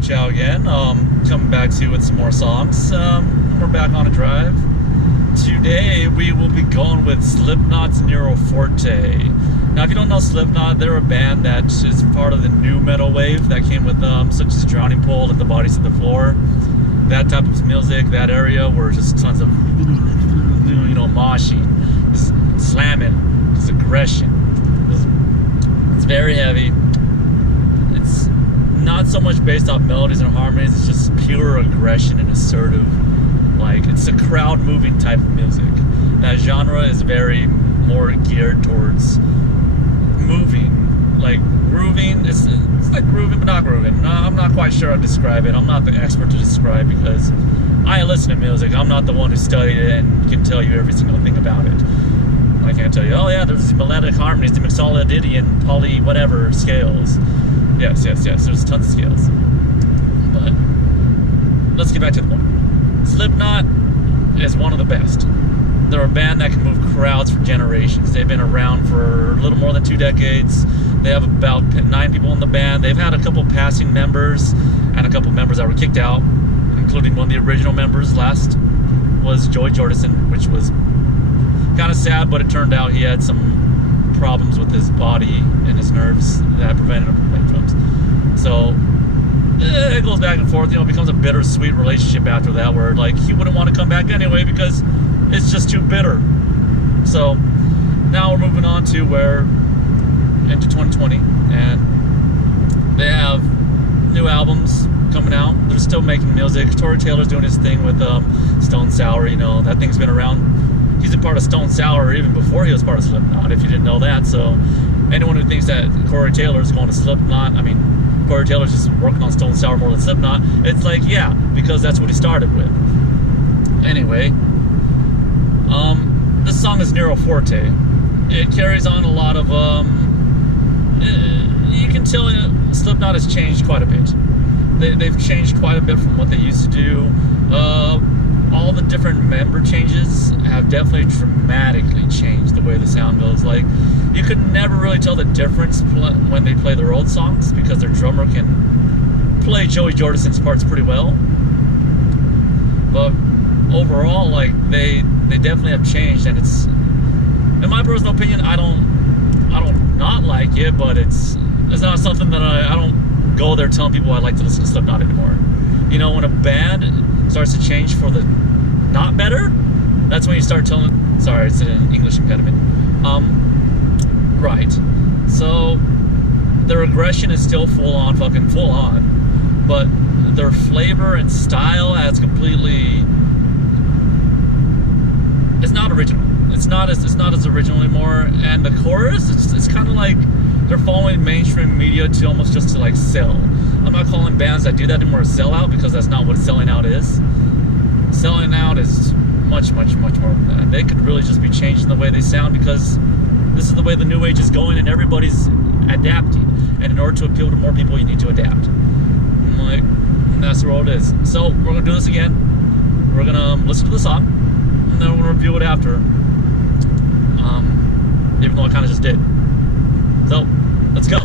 Chow again, coming back to you with some more songs. We're back on a drive. Today we will be going with SLIPKNOT's Nero Forte. Now if you don't know SLIPKNOT, they're a band that is part of the new metal wave that came with such as Drowning Pool and The Bodies to the Floor. That type of music, that area where just tons of, moshing, just slamming, just aggression. It's very heavy. It's not so much based off melodies and harmonies, it's just pure aggression and assertive. Like, it's a crowd moving type of music. That genre is very more geared towards moving, like grooving. It's like grooving but not grooving. I'm not quite sure how to describe it. I'm not the expert to describe because I listen to music. I'm not the one who studied it and can tell you every single thing about it. I can't tell you, oh yeah, there's melodic harmonies, the mixolydian, poly whatever scales. Yes, there's tons of scales. But let's get back to the point. SLIPKNOT is one of the best. They're a band that can move crowds for generations. They've been around for a little more than 2 decades. They have about 9 people in the band. They've had a couple passing members and a couple members that were kicked out, including one of the original members. Last was Joey Jordison, which was kind of sad, but it turned out he had some problems with his body and his nerves that prevented him from playing drums. So it goes back and forth. It becomes a bittersweet relationship after that, where like he wouldn't want to come back anyway because it's just too bitter. So now we're moving on to into 2020, and they have new albums coming out. They're still making music. Tory Taylor's doing his thing with Stone Sour. That thing's been around. He's a part of Stone Sour even before he was part of SLIPKNOT, if you didn't know that. So anyone who thinks that Corey Taylor is going to SLIPKNOT, Corey Taylor's just working on Stone Sour more than SLIPKNOT, it's like, yeah, because that's what he started with. Anyway, this song is Nero Forte. It carries on a lot of, you can tell SLIPKNOT has changed quite a bit. They've changed quite a bit from what they used to do. All the different member changes have definitely dramatically changed the way the sound goes. Like, you could never really tell the difference when they play their old songs because their drummer can play Joey Jordison's parts pretty well. But overall, like, they definitely have changed, and it's, in my personal opinion, I don't not like it, but it's not something that I don't go there telling people I like to listen to SLIPKNOT anymore. When a band starts to change for the not better, that's when you start telling, sorry, it's an English impediment. Right. So their aggression is still full on, but their flavor and style has completely, it's not original. It's not as original anymore. And the chorus, it's kind of like they're following mainstream media to almost just to like sell. I'm not calling bands that do that anymore a sellout, because that's not what selling out is. Selling out is much more than that. They could really just be changing the way they sound, because this is the way the new age is going and everybody's adapting. And in order to appeal to more people, you need to adapt. And that's the road it is. So we're gonna do this again. We're gonna listen to the song, and then we're gonna review it after. Even though I kind of just did. So let's go.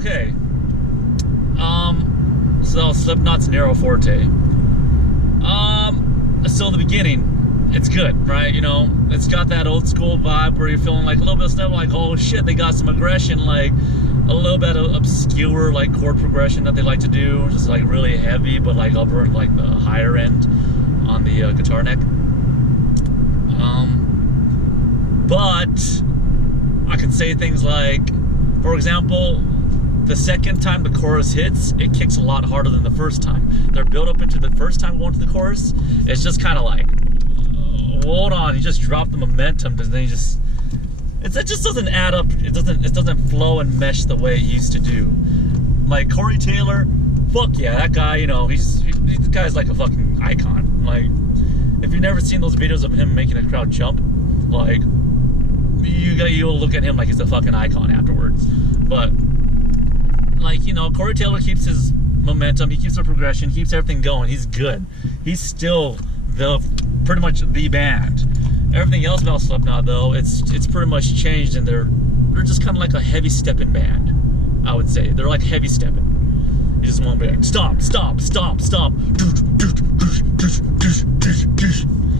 Okay. So Slipknot's Nero Forte. So the beginning, it's good, right? You know, it's got that old school vibe where you're feeling like a little bit of stuff like, oh shit, they got some aggression, like a little bit of obscure like chord progression that they like to do, just like really heavy, but like upper like the higher end on the guitar neck. But I can say things like, for example, the second time the chorus hits, it kicks a lot harder than the first time. Their build up into the first time going to the chorus, it's just kind of like, hold on, you just drop the momentum, and then you just, it just doesn't add up. It doesn't flow and mesh the way it used to do. Like Corey Taylor, fuck yeah, that guy, you know, the guy's like a fucking icon. Like, if you've never seen those videos of him making a crowd jump, like, you'll look at him like he's a fucking icon afterwards. But like, you know, Corey Taylor keeps his momentum, he keeps the progression, keeps everything going. He's good. He's still pretty much the band. Everything else about Slipknot, though, it's pretty much changed, and they're just kind of like a heavy stepping band. I would say they're like heavy stepping. You just want to be like stomp, stomp, stomp, stomp,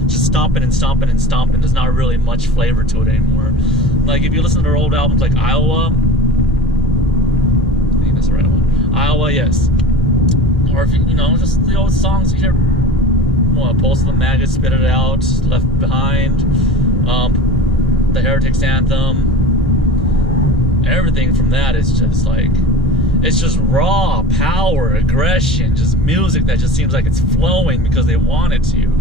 just stomping and stomping and stomping. There's not really much flavor to it anymore. Like if you listen to their old albums, like Iowa. I think that's the right one. Iowa, yes. Or if you know, just the old songs you hear. Well, Pulse of the Maggot, Spit It Out, Left Behind, the Heretics Anthem. Everything from that is just like, it's just raw power, aggression, just music that just seems like it's flowing because they want it to.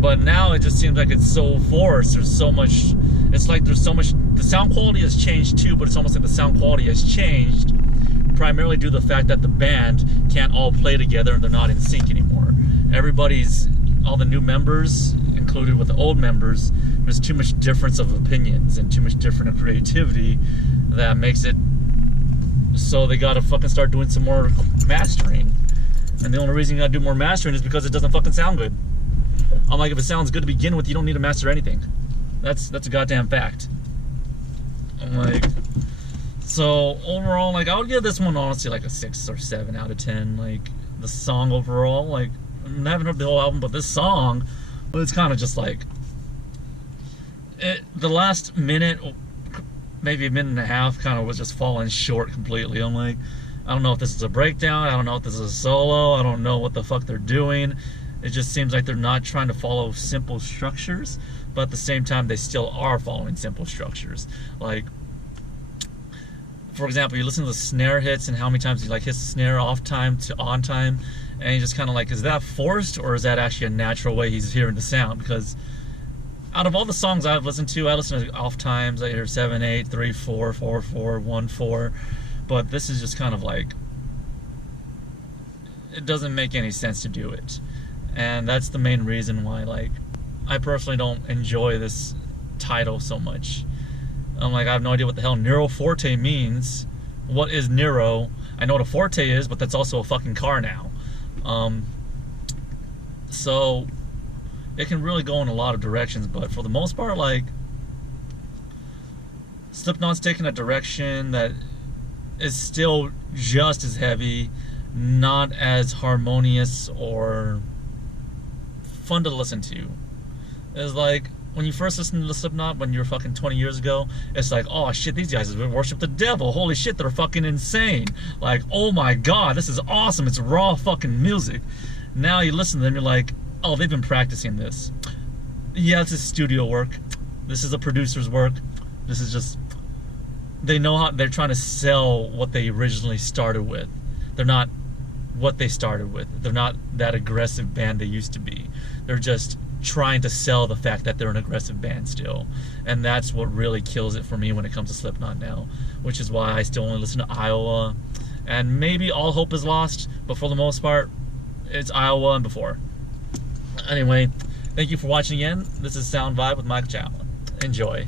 But now it just seems like it's so forced. There's so much, it's like there's so much, the sound quality has changed too, but it's almost like the sound quality has changed primarily due to the fact that the band can't all play together and they're not in sync anymore. All the new members, included with the old members, there's too much difference of opinions and too much different creativity that makes it so they gotta fucking start doing some more mastering. And the only reason you gotta do more mastering is because it doesn't fucking sound good. I'm like, if it sounds good to begin with, you don't need to master anything. That's a goddamn fact. I'm like, so overall, like, I would give this one honestly like a 6 or 7 out of 10. Like, the song overall, like, I haven't heard the whole album, but this song, well, it's kind of just like, the last minute, maybe a minute and a half, kind of was just falling short completely. I'm like, I don't know if this is a breakdown, I don't know if this is a solo, I don't know what the fuck they're doing. It just seems like they're not trying to follow simple structures, but at the same time, they still are following simple structures. Like, for example, you listen to the snare hits and how many times he like hits the snare off time to on time, and you just kind of like, is that forced or is that actually a natural way he's hearing the sound? Because out of all the songs I've listened to, I listen to off times. I hear 7/8, 3/4, 4/4, 1/4, but this is just kind of like, it doesn't make any sense to do it, and that's the main reason why, like, I personally don't enjoy this title so much. I'm like, I have no idea what the hell Nero Forte means. What is Nero? I know what a Forte is, but that's also a fucking car now. So it can really go in a lot of directions, but for the most part, like, Slipknot's taking a direction that is still just as heavy, not as harmonious or fun to listen to. It's like, when you first listen to Slipknot when you were fucking 20 years ago, it's like, oh shit, these guys worship the devil. Holy shit, they're fucking insane. Like, oh my god, this is awesome. It's raw fucking music. Now you listen to them, you're like, oh, they've been practicing this. Yeah, this is studio work. This is a producer's work. This is just, they know how, they're trying to sell what they originally started with. They're not what they started with. They're not that aggressive band they used to be. They're just trying to sell the fact that they're an aggressive band still, and that's what really kills it for me when it comes to Slipknot now, which is why I still only listen to Iowa, and maybe All Hope Is Lost, but for the most part it's Iowa and before. Anyway, thank you for watching again. This is Sound Vibe with Mike Chow. Enjoy.